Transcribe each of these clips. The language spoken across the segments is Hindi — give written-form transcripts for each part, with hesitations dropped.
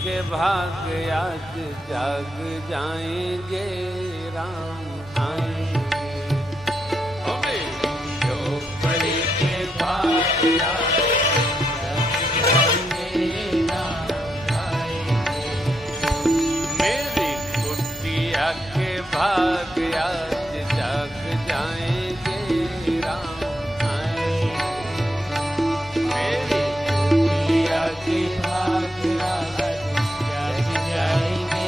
के भाग आज जाग जाएंगे, राम आएंगे। ओ मेरी झोपड़ी के भाग आज जाग जाएंगे, राम आएंगे। मेरी कुटिया के भाग आज जाग जाएंगे, राम आएंगे। मेरी कुटिया के भाग आज जाग जाएंगे,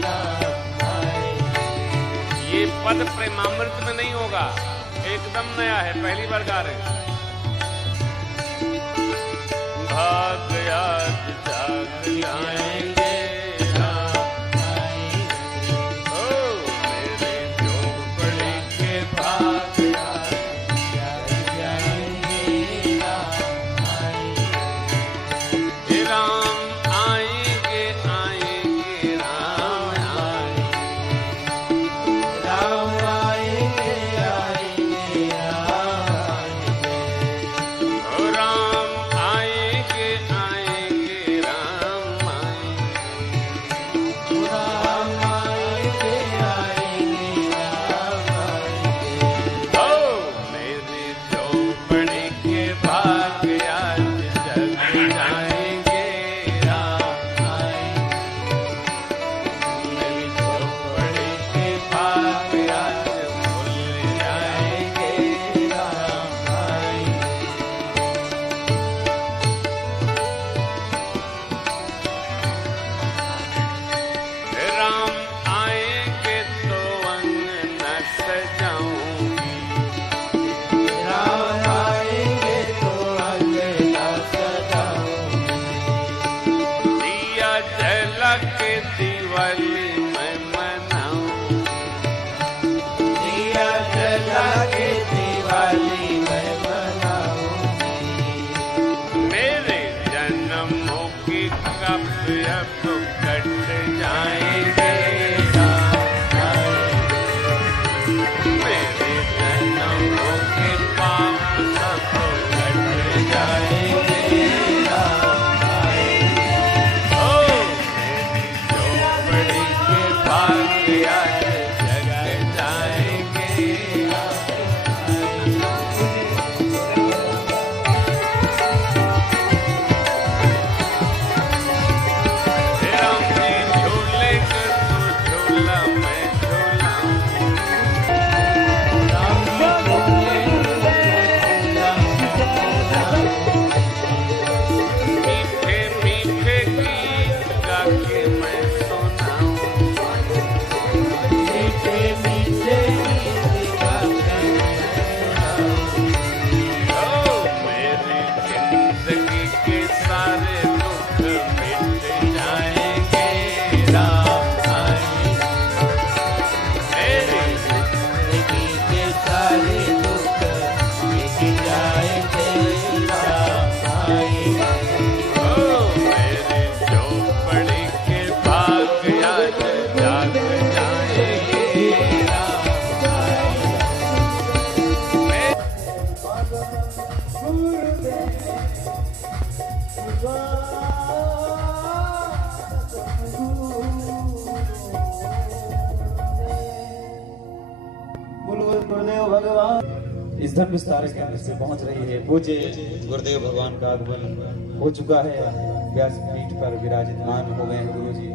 राम आएंगे। ये पद प्रेमामृत में नहीं होगा, एकदम नया है, पहली बार गा रहे। भाग आज जाग जाएंगे, राम आएंगे। ओ मेरे झोपड़ी के भाग आज जाग जाएंगे, राम आएंगे। राम आएंगे, आएंगे, राम आएंगे। राम आएंगे, आएंगे, राम आएंगे। ओ राम आएंगे, आएंगे, राम आएंगे। राम आएंगे, आएंगे, राम आएंगे। ओ मेरी झोपड़ी के भाग आज जग जाएंगे, राम आएंगे। मेरी झोपड़ी के भाग आज खुल जाएंगे, राम आएंगे। राम आएंगे तो अंगना सजाऊंगी। राम आएंगे तो अंगना सजाऊंगी। दिया जला के दिवाली मैं मनाऊंगी। दिया जला के दिवाली मैं मनाऊंगी। मेरे जन्मों की कब अब कट जाएंगे, राम आएंगे। मेरे जन्मों के पाप सब कट जाएंगे, राम आएंगे। ओ मेरी झोपड़ी के भाग आज जग जाएंगे, राम आएंगे। राम जी झूले कर तू झूला मैं झूलाऊं। राम जी मीठे मीठे गीत गा के मैं सुनाऊं। मीठे मीठे गीत गा के मैं सुनाऊं। ओ मेरी जिंदगी के सारे दुख मिट जाएंगे, राम आएंगे। मेरी जिंदगी के सारे दुख मिट जाएंगे, राम आएंगे। ओ मेरी झोपड़ी के भाग आज जाग जाएंगे, राम आएंगे। बोलो गुरुदेव भगवान। इस धर्म विस्तार केंद्र से पहुंच रही है पूज्य गुरुदेव भगवान का आगमन हो चुका है। व्यासपीठ पर विराजमान हो गए हैं गुरु जी।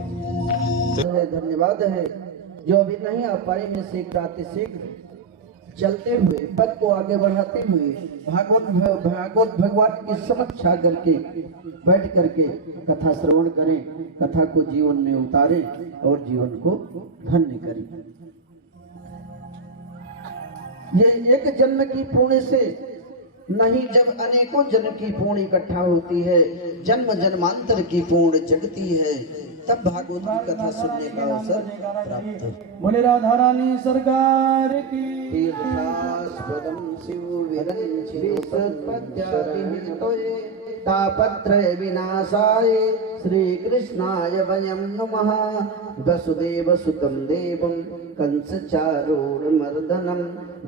धन्यवाद है जो अभी नहीं आ पाए हैं, शीघ्र शीघ्र चलते हुए पद को आगे बढ़ाते हुए भागवत भगवान की समक्ष आकर के बैठ करके कथा श्रवण करें, कथा को जीवन में उतारें और जीवन को धन्य करें। ये एक जन्म की पुण्य से नहीं, जब अनेकों जन्म की पुण्य इकट्ठा होती है, जन्म जन्मांतर की पुण्य जगती है, तब भागवत की कथा सुनने का अवसर प्राप्त है। बोले राधा रानी सरकार की। तापत्रय विनाशाय श्री कृष्णाय वयं नमः। वसुदेव सुतं देवं कंस चारूणमर्दनं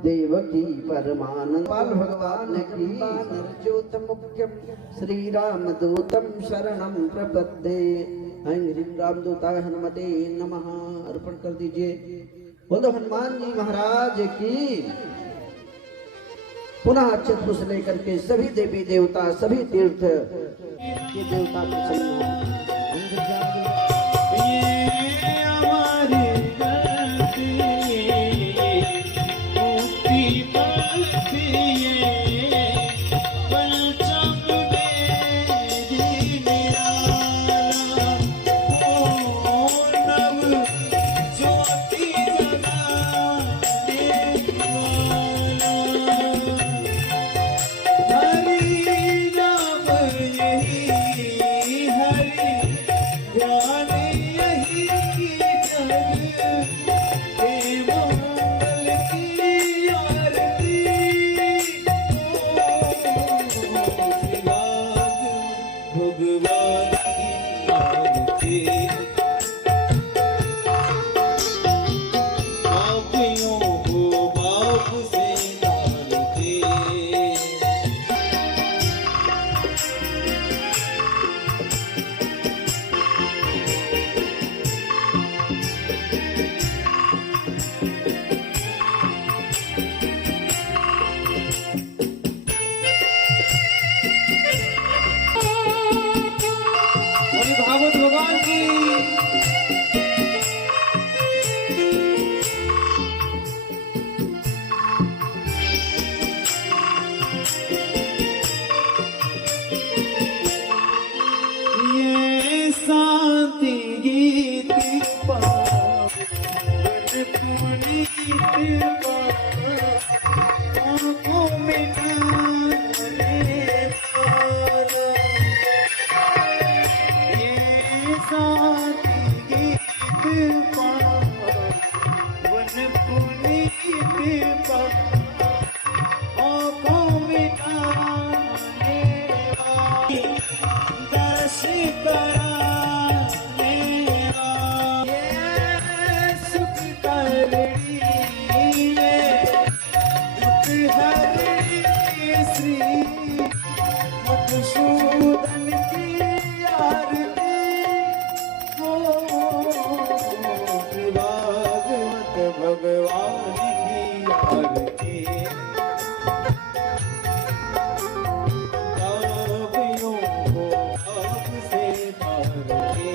देवकी परमानंद। बाल भगवान की निर्ज्योत मुख्यम श्री राम दूतम शरणं प्रपद्ये। ऐं ह्रीं रामदूताय हनुमते नमः अर्पण कर दीजिए। बोलो हनुमान जी महाराज की। पुनः अक्षत पुष्प लेकर के सभी देवी देवता सभी तीर्थ के देवता प्रसन्न हों। भागवत भगवान की। ये शांति गीत मधुसूदन की आरती हो, भागवत भगवान की आरती। काव्यों को आपसे मांगे।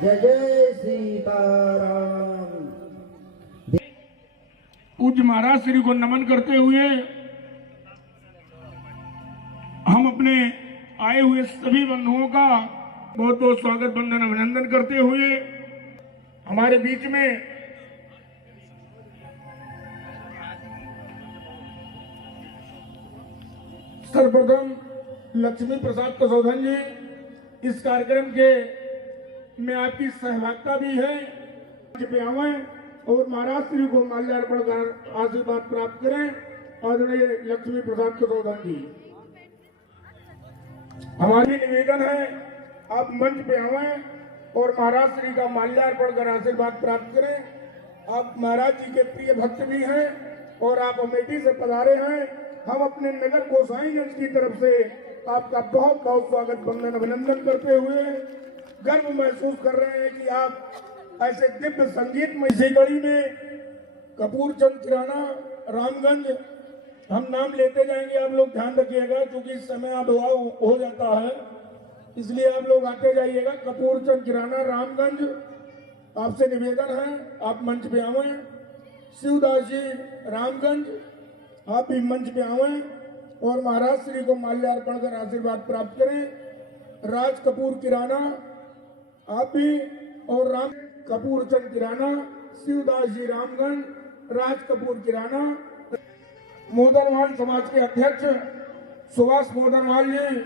जय जय सीताराम। पूज्य महाराज श्री को नमन करते हुए हम अपने आए हुए सभी बंधुओं का बहुत बहुत स्वागत वंदन अभिनंदन करते हुए हमारे बीच में सर्वप्रथम लक्ष्मी प्रसाद कसौधन जी इस कार्यक्रम के में आपकी सहभागिता भी है। पे आवे और महाराज श्री को माल्यार्पण कर आशीर्वाद प्राप्त करें। आदरणीय लक्ष्मी प्रसाद कसौधन जी, हमारी निवेदन है आप मंच पे आवे और महाराज श्री का माल्यार्पण कर आशीर्वाद प्राप्त करें। आप महाराज जी के प्रिय भक्त भी हैं और आप अमेठी से पधारे हैं। हम अपने नगर गोसाईगंज की तरफ से आपका बहुत बहुत स्वागत वंदन अभिनंदन करते हुए गर्व महसूस कर रहे हैं कि आप ऐसे दिव्य संगीत में इसी कड़ी में कपूर चंद किराना रामगंज, हम नाम लेते जाएंगे, आप लोग ध्यान रखिएगा क्योंकि इस समय अब हो जाता है, इसलिए आप लोग आते जाइएगा। कपूर चंद किराना रामगंज, आपसे निवेदन है आप मंच पे आवे। शिवदास जी रामगंज, आप भी मंच पे आवे और महाराज श्री को माल्यार्पण कर आशीर्वाद प्राप्त करें। राज कपूर किराना आप भी, और राम कपूर चंद किराना, शिवदास जी रामगंज, राज कपूर किराना। मोदनवाल समाज के अध्यक्ष सुभाष मोदनवाल जी,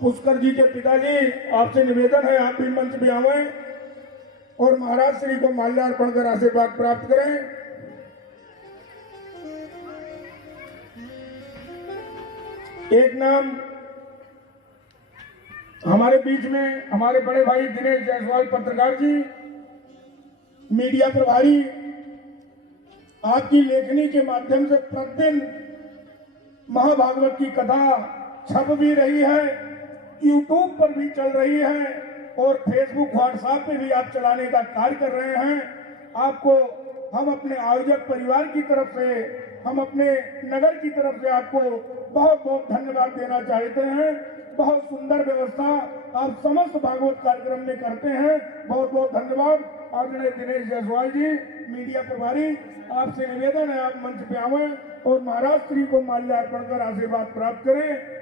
पुष्कर जी के पिताजी, आपसे निवेदन है आप भी मंच पे आवे और महाराज श्री को माल्यार्पण कर आशीर्वाद प्राप्त करें। एक नाम हमारे बीच में हमारे बड़े भाई दिनेश जायसवाल पत्रकार जी, मीडिया प्रभारी, आपकी लेखनी के माध्यम से प्रतिदिन महाभागवत की कथा छप भी रही है, यूट्यूब पर भी चल रही है और फेसबुक व्हाट्सएप पे भी आप चलाने का कार्य कर रहे हैं। आपको हम अपने आयोजक परिवार की तरफ से, हम अपने नगर की तरफ से आपको बहुत बहुत धन्यवाद देना चाहते हैं। बहुत सुंदर व्यवस्था आप समस्त भागवत कार्यक्रम में करते हैं, बहुत बहुत धन्यवाद। आदरणीय दिनेश जायसवाल जी, मीडिया प्रभारी, आपसे निवेदन है आप मंच पे आवे और महाराज श्री को माल्यार्पण कर आशीर्वाद प्राप्त करें।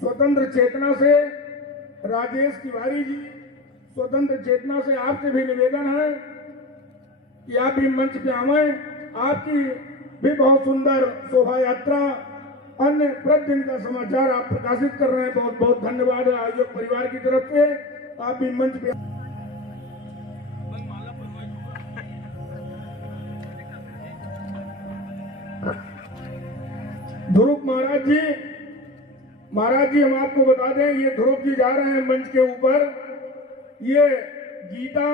स्वतंत्र चेतना से राजेश तिवारी जी, स्वतंत्र चेतना से आपसे भी निवेदन है कि आप भी मंच पे आवे। आपकी भी बहुत सुंदर शोभा यात्रा, अन्य प्रतिदिन का समाचार आप प्रकाशित कर रहे हैं, बहुत बहुत धन्यवाद है आयोजक परिवार की तरफ से। आप भी मंच पे ध्रुव महाराज जी हम आपको बता दें, ये ध्रुव जी जा रहे हैं मंच के ऊपर। ये गीता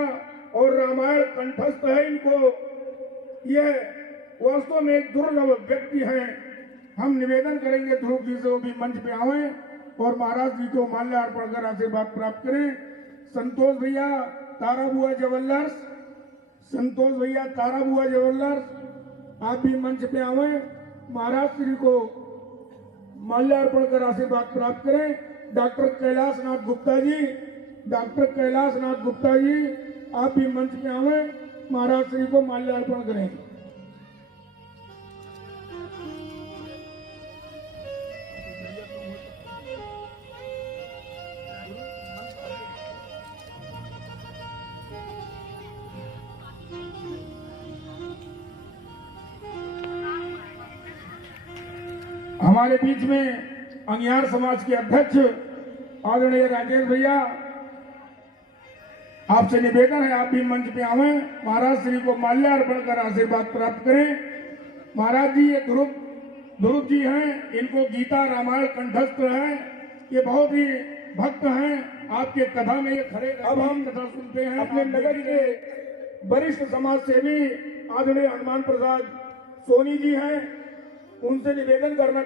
और रामायण कंठस्थ है, इनको ये वास्तव में एक दुर्लभ व्यक्ति हैं। हम निवेदन करेंगे ध्रुव जी से वो भी मंच पे आवे और महाराज जी को माल्यार्पण कर आशीर्वाद प्राप्त करें। संतोष भैया तारा बुआ जवल्लर्स, संतोष भैया तारा बुआ जवल्लर्स, आप भी मंच पे आवे, महाराज श्री को माल्यार्पण कर आशीर्वाद प्राप्त करें। डॉक्टर कैलाश नाथ गुप्ता जी, डॉक्टर कैलाश नाथ गुप्ता जी, आप भी मंच पे आवे, महाराज श्री को माल्यार्पण करें। हमारे बीच में अंगियार समाज के अध्यक्ष आदरणीय राजेश भैया, आपसे निवेदन है आप भी मंच पे आवे, महाराज श्री को माल्यार्पण कर आशीर्वाद प्राप्त करें। महाराज जी ये ध्रुव जी हैं, इनको गीता रामायण कंठस्थ है, ये बहुत ही भक्त हैं आपके कथा में ये खड़े। अब हम कथा सुनते हैं अपने नगर के वरिष्ठ समाज सेवी आदरणीय हनुमान प्रसाद सोनी जी हैं, उनसे निवेदन करना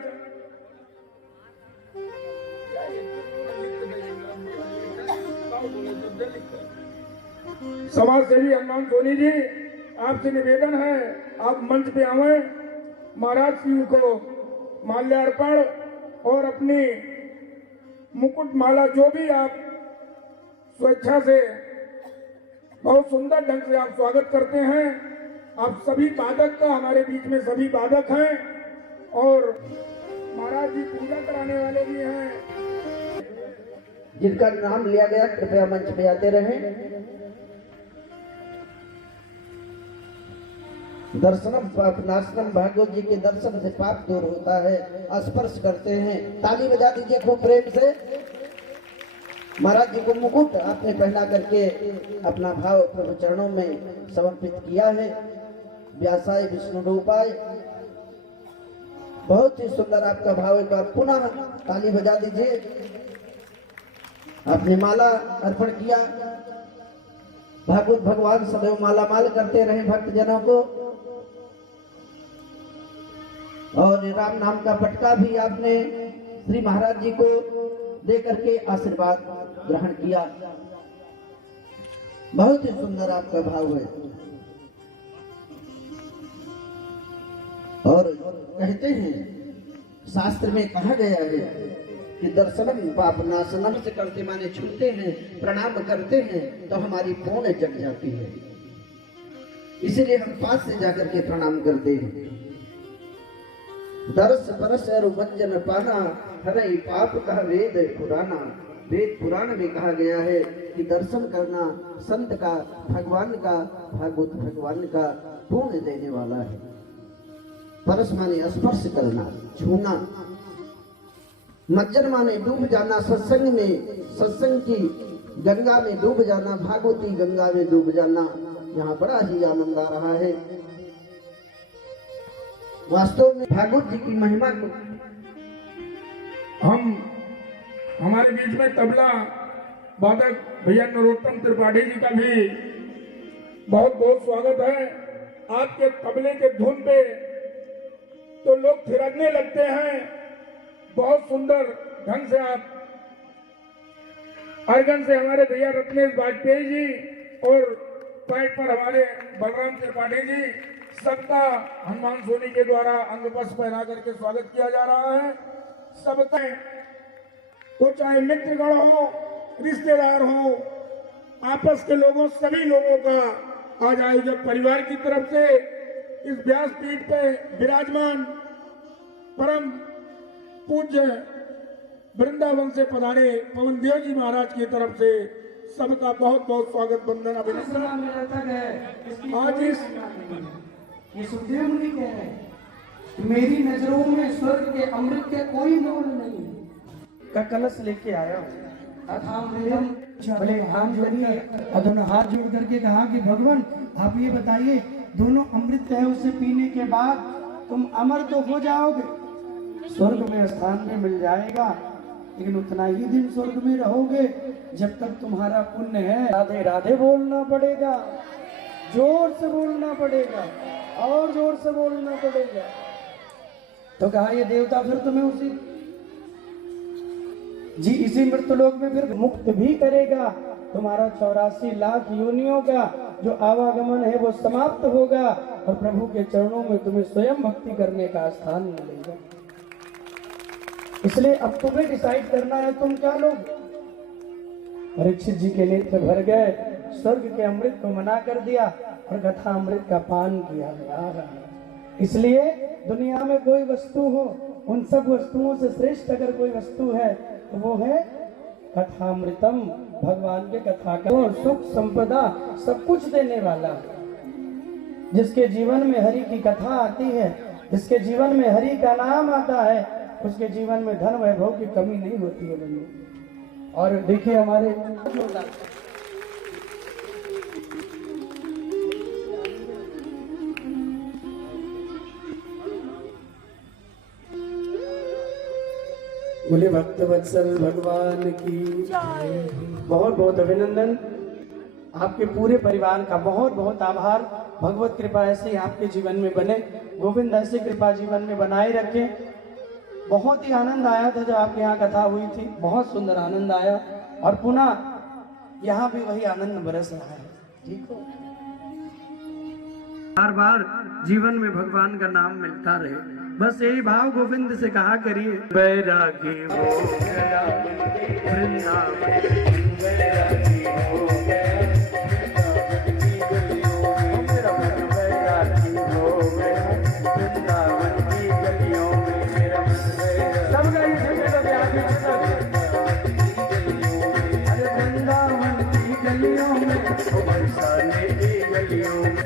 समाज सेवी हनुमान सोनी जी, आपसे निवेदन है आप मंच पे आवे, महाराज जी को माल्यार्पण और अपनी मुकुट माला जो भी आप स्वेच्छा से बहुत सुंदर ढंग से आप स्वागत करते हैं। आप सभी बाधक का, हमारे बीच में सभी बाधक हैं और महाराज जी पूजा कराने वाले भी हैं। जिनका नाम लिया गया कृपया मंच पे आते रहें। दर्शनम पापनाशनम, भागवत जी के दर्शन से पाप दूर होता है, स्पर्श करते हैं। ताली बजा दीजिए खूब प्रेम से। महाराज जी को मुकुट आपने पहना करके अपना भाव प्रभु चरणों में समर्पित किया है। व्यासाय विष्णु रूपाय, बहुत ही सुंदर आपका भाव। एक बार पुनः ताली बजा दीजिए। आपने माला अर्पण किया, भागवत भगवान सदैव मालामाल करते रहे भक्तजनों को। और राम नाम का पटका भी आपने श्री महाराज जी को दे करके आशीर्वाद ग्रहण किया। बहुत ही सुंदर आपका भाव है। और कहते हैं, शास्त्र में कहा गया है कि दर्शनम पापनाशनम से करते माने छूते हैं, प्रणाम करते हैं तो हमारी पुण्य जग जाती है। इसीलिए हम पास से जाकर के प्रणाम करते हैं। दर्श परस और वंजन पाना हरे पाप का वेद पुराना। वेद पुराण में कहा गया है कि दर्शन करना संत का, भगवान का, भागवत भगवान का पुण्य देने वाला है। परस माने स्पर्श करना, छूना। मज्जन माने डूब जाना सत्संग में, सत्संग की गंगा में डूब जाना, भागवती गंगा में डूब जाना। यहाँ बड़ा ही आनंद आ रहा है। वास्तव में भागवत जी की महिमा को हमारे बीच में तबला वादक भैया नरोत्तम त्रिपाठी जी का भी बहुत बहुत स्वागत है। आपके तबले के धुन पे तो लोग थिरकने लगते हैं। बहुत सुंदर ढंग से आप अर्गन से हमारे भैया रत्नेश वाजपेयी जी और पैट पर हमारे बलराम त्रिपाठी जी, सबका हनुमान सोनी के द्वारा अंगवस्त्र पहना करके स्वागत किया जा रहा है। सबका वो चाहे मित्रगण हो, रिश्तेदार हो, आपस के लोगों, सभी लोगों का आज आयोजक परिवार की तरफ से इस व्यासपीठ पे विराजमान परम पूज्य वृंदावन से पधारे पवन देव जी महाराज की तरफ से सबका बहुत बहुत स्वागत, वंदन, अभिनंदन। आज इस ये सुखदेव मुनि कह रहे हैं, मेरी नजरों में स्वर्ग के अमृत के कोई मोल नहीं का कलश लेके आया हूँ। भले हाथ जोड़िए, दोनों हाथ जोड़ करके कहा कि भगवान आप ये बताइए, दोनों अमृत है उसे पीने के बाद तुम अमर तो हो जाओगे, स्वर्ग में स्थान में मिल जाएगा, लेकिन उतना ही दिन स्वर्ग में रहोगे जब तक तुम्हारा पुण्य है। राधे राधे बोलना पड़ेगा, जोर से बोलना पड़ेगा और जोर से बोलना पड़ेगा। तो कहा ये देवता फिर तुम्हें उसी जी इसी मृत्युलोक में फिर मुक्त भी करेगा। तुम्हारा 84 लाख योनियों का जो आवागमन है वो समाप्त होगा और प्रभु के चरणों में तुम्हें स्वयं भक्ति करने का स्थान मिलेगा। इसलिए अब तुम्हें डिसाइड करना है तुम क्या लोग। परीक्षित जी के नेत्र भर गए, स्वर्ग के अमृत को मना कर दिया और कथा अमृत का पान किया। इसलिए दुनिया में कोई वस्तु हो, उन सब वस्तुओं से श्रेष्ठ अगर कोई वस्तु है तो वो है कथामृतम, भगवान के कथा का सुख संपदा सब कुछ देने वाला। जिसके जीवन में हरि की कथा आती है, जिसके जीवन में हरि का नाम आता है, उसके जीवन में धन वैभव की कमी नहीं होती है बंधु। और देखिए हमारे बोले भक्त वत्सल भगवान की बहुत बहुत अभिनंदन। आपके पूरे परिवार का बहुत बहुत आभार। भगवत कृपा ऐसे ही आपके जीवन में बने, गोविंद ऐसी कृपा जीवन में बनाए रखे। बहुत ही आनंद आया था जब आपके यहाँ कथा हुई थी, बहुत सुंदर आनंद आया और पुनः यहाँ भी वही आनंद बरस रहा है। ठीक हो, बार बार जीवन में भगवान का नाम मिलता रहे, बस यही भाव गोविंद से कहा करिए। बैरागी हो गया वृंदावन, बैरागी हो गया वृंदावन की गलियों में, मेरा मन बैरागी हो गया वृंदावन की गलियों में, मेरा मन बैरागी। सब गाइए अरे वृंदावन की गलियों में, बरसाने की गलियों में,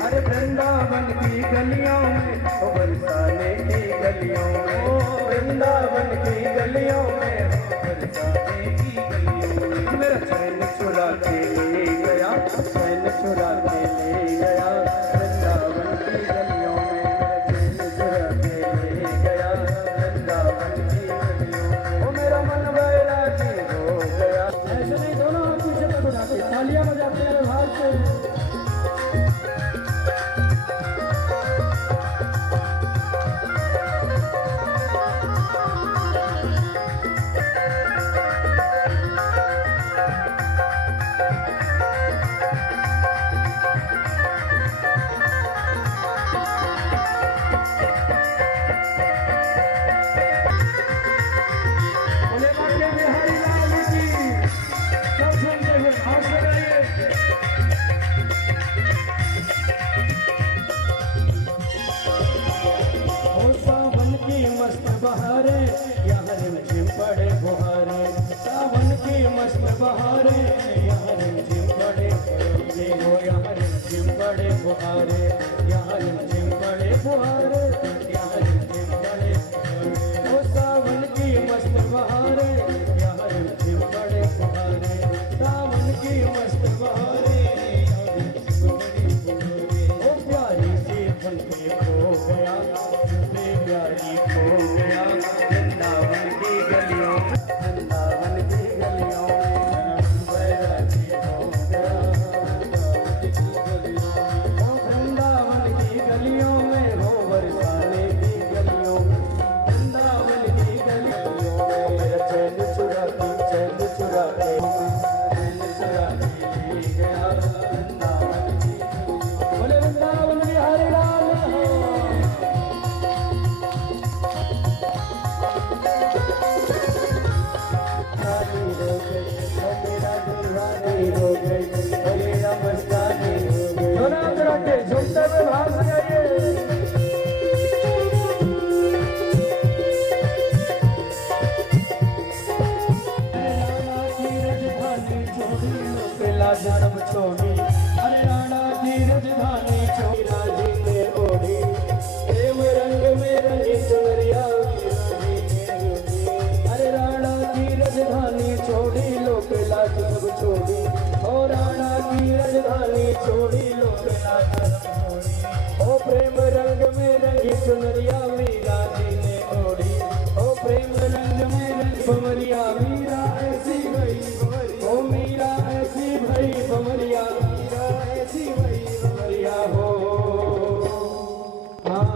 अरे वृंदावन की गलियों में, बरसाने की गलियों में, वृंदावन की गलियों में, बरसाने की गलियों में, मेरा चैन चुरा के ले गया, चैन चुरा के ले गया वृंदावन की गलियों में, मेरा चैन चुरा के ले गया वृंदावन की गलियों में, ओ मेरा मन बैरागी हो गया। ऐसे नहीं, दोनों हाथ पीछे तक उठाते पड़े फुहारे, यहाँ रिमझिम पड़े फुहारे, यहाँ रिमझिम पड़े फुहारे। ओ सावन की मस्त बहारे, यहाँ रिमझिम पड़े फुहारे, सावन की मस्त बहारे, यहाँ रिमझिम पड़े फुहारे। ओ प्यारी सी धुन पे खो गया, पे प्यारी खो गया, वृंदावन की गलियों में, वृंदावन की गलियों में बैरागी हो गया। ओ वृंदावन की गलियों में हो बरसाने की गलियों में, वृंदावन की गलियों में मेरा चैन चुरा के, चैन चुरा के, चैन चुरा के ले गया वृंदावन की गलियों। बोले वृंदावन बिहारी लाल हो। रानी हो गई, ओ मेरा दीवानी हो गई, ओ मेरा मस्तानी हो गई। दोनों तरह के झुमते हुए भाग लगाइए। राणा की राजधानी छोड़ी, लोकेला जन्म छोड़ी, अरे राणा की राजधानी छोड़ी, राजी ने ओढ़ी, प्रेम रंग में रंगी चुनरिया राजी ने ओढ़ी। अरे राणा की राजधानी छोड़ी, लोकेला जन्म छोड़ी, ओ राणा की राजधानी छोड़ी, लोकेला जन्म छोड़ी। ओ प्रेम रंग में रंगी चुनरिया मीरा जी ने ओढ़ी, ओ प्रेम रंग में रंगी बमरिया मीरा ऐसी भई बमरिया, ओ मीरा ऐसी भई बमरिया, मीरा ऐसी भई बमरिया हो। हाँ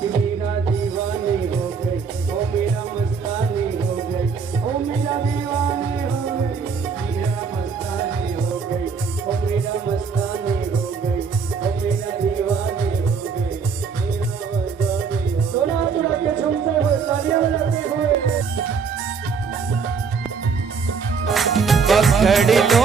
कि मीरा दीवानी हो गई, ओ मीरा मस्तानी हो गई, ओ मीरा दीवानी हो गई, मीरा मस्तानी हो गई, ओ मीरा मस्तानी हो गई, ओ मीरा दीवानी हो गई, मीरा मस्तानी हो। सोना चुरा के झूमते हुए, तालियां बजाते हुए पकड़ लो